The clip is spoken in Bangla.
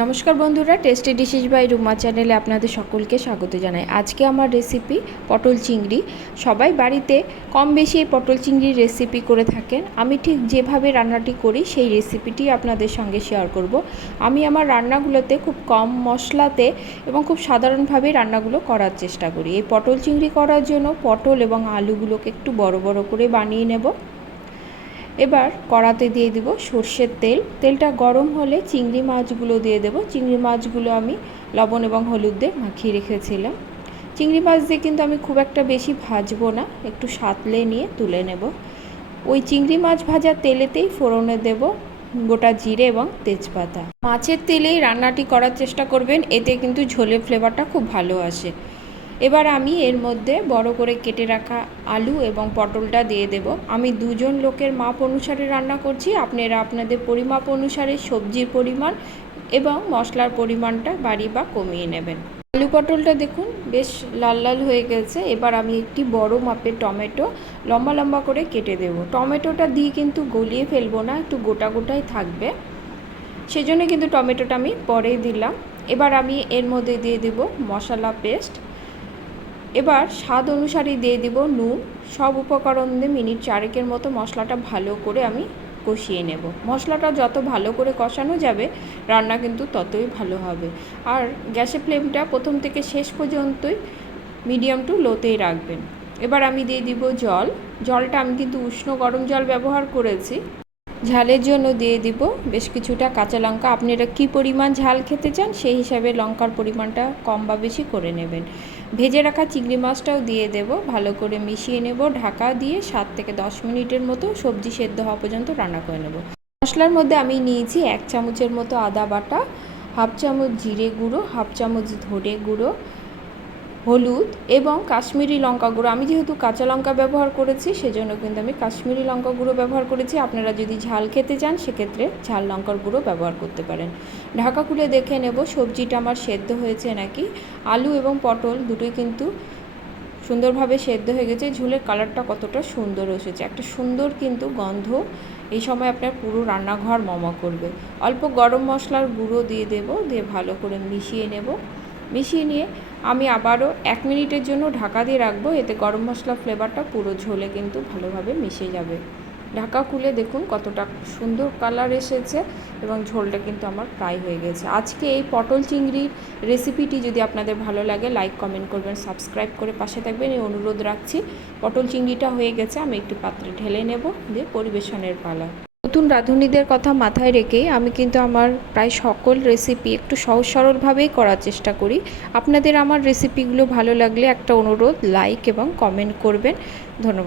নমস্কার বন্ধুরা, টেস্টি ডিশেস বাই রুমা চ্যানেলে আপনাদের সকলকে স্বাগত জানাই। আজকে আমার রেসিপি পটল চিংড়ি। সবাই বাড়িতে কম বেশি এই পটল চিংড়ির রেসিপি করে থাকেন। আমি ঠিক যেভাবে রান্নাটি করি সেই রেসিপিটি আপনাদের সঙ্গে শেয়ার করব। আমি আমার রান্নাগুলোতে খুব কম মশলাতে এবং খুব সাধারণভাবে রান্নাগুলো করার চেষ্টা করি। এই পটল চিংড়ি করার জন্য পটল এবং আলুগুলোকে একটু বড় বড় করে বানিয়ে নেব। এবার কড়াতে দিয়ে দিব সর্ষের তেল। তেলটা গরম হলে চিংড়ি মাছগুলো দিয়ে দেব। চিংড়ি মাছগুলো আমি লবণ এবং হলুদ দিয়ে মাখিয়ে রেখেছিলাম। চিংড়ি মাছ দিয়ে কিন্তু আমি খুব একটা বেশি ভাজবো না, একটু সাঁতলে নিয়ে তুলে নেব। ওই চিংড়ি মাছ ভাজার তেলেতেই ফোড়নে দেব গোটা জিরে এবং তেজপাতা। মাছের তেলেই রান্নাটি করার চেষ্টা করবেন, এতে কিন্তু ঝোলের ফ্লেভারটা খুব ভালো আসে। এবার আমি এর মধ্যে বড় করে কেটে রাখা আলু এবং পটলটা দিয়ে দেব। আমি দুজন লোকের মাপ অনুসারে রান্না করছি, আপনারা আপনাদের পরিমাপ অনুসারে সবজির পরিমাণ এবং মশলার পরিমাণটা বাড়িয়ে বা কমিয়ে নেবেন। আলু পটলটা দেখুন বেশ লাল লাল হয়ে গেছে। এবার আমি একটি বড় মাপের টমেটো লম্বা লম্বা করে কেটে দেব। টমেটোটা দিয়ে কিন্তু গলিয়ে ফেলবো না, একটু গোটা গোটাই থাকবে, সেজন্য কিন্তু টমেটোটা আমি পরেই দিলাম। এবার আমি এর মধ্যে দিয়ে দেব মশলা পেস্ট। এবার স্বাদ অনুসারে দিয়ে দেব নুন। সব উপকরণ দিয়ে মিনিট 4 মতো মশলাটা ভালো করে আমি কষিয়ে নেব। মশলাটা যত ভালো করে কষানো যাবে রান্না কিন্তু ততই ভালো হবে। আর গ্যাসের ফ্লেমটা প্রথম থেকে শেষ পর্যন্তই মিডিয়াম টু লোতেই রাখবেন। এবার আমি দিয়ে দিব জল। জলটা আমি কিন্তু উষ্ণ গরম জল ব্যবহার করেছি। ঝালের জন্য দিয়ে দিব বেশ কিছুটা কাঁচা লঙ্কা। আপনারা কী পরিমাণ ঝাল খেতে চান সেই হিসাবে লঙ্কার পরিমাণটা কম বা বেশি করে নেবেন। ভেজে রাখা চিংড়ি মাছটাও দিয়ে দেব, ভালো করে মিশিয়ে নেব। ঢাকা দিয়ে 7 থেকে 10 মিনিটের মতো সবজি সেদ্ধ হওয়া পর্যন্ত রান্না করে নেব। মশলার মধ্যে আমি নিয়েছি 1 চামচের মতো আদা বাটা, হাফ চামচ জিরে গুঁড়ো, হাফ চামচ ধনে গুঁড়ো, হলুদ এবং কাশ্মীরি লঙ্কা গুঁড়ো। আমি যেহেতু কাঁচা লঙ্কা ব্যবহার করেছি সেজন্য কিন্তু আমি কাশ্মীরি লঙ্কা গুঁড়ো ব্যবহার করেছি। আপনারা যদি ঝাল খেতে চান সেক্ষেত্রে ঝাল লঙ্কার গুঁড়ো ব্যবহার করতে পারেন। ঢাকা খুলে দেখে নেব সবজিটা আমার সেদ্ধ হয়েছে নাকি। আলু এবং পটল দুটোই কিন্তু সুন্দরভাবে সেদ্ধ হয়ে গেছে। ঝোলের কালারটা কতটা সুন্দর এসেছে, একটা সুন্দর কিন্তু গন্ধ এই সময় আপনার পুরো রান্নাঘর মমা করবে। অল্প গরম মশলার গুঁড়ো দিয়ে দেব, দিয়ে ভালো করে মিশিয়ে নেব। মিশিয়ে নিয়ে আমি আবারও 1 মিনিটের জন্য ঢাকা দিয়ে রাখবো, এতে গরম মশলার ফ্লেভারটা পুরো ঝোলে কিন্তু ভালোভাবে মিশে যাবে। ঢাকা খুলে দেখুন কতটা সুন্দর কালার এসেছে এবং ঝোলটা কিন্তু আমার প্রায় হয়ে গেছে। আজকে এই পটল চিংড়ির রেসিপিটি যদি আপনাদের ভালো লাগে লাইক কমেন্ট করবেন, সাবস্ক্রাইব করে পাশে থাকবেন এই অনুরোধ রাখছি। পটল চিংড়িটা হয়ে গেছে, আমি একটু পাত্রে ঢেলে নেব, দিয়ে পরিবেশনের পালা। নতুন রাঁধুনিদের কথা মাথায় রেখেই আমি কিন্তু আমার প্রায় সকল রেসিপি একটু সহজ সরলভাবেই করার চেষ্টা করি। আপনাদের আমার রেসিপিগুলো ভালো লাগলে একটা অনুরোধ, লাইক এবং কমেন্ট করবেন। ধন্যবাদ।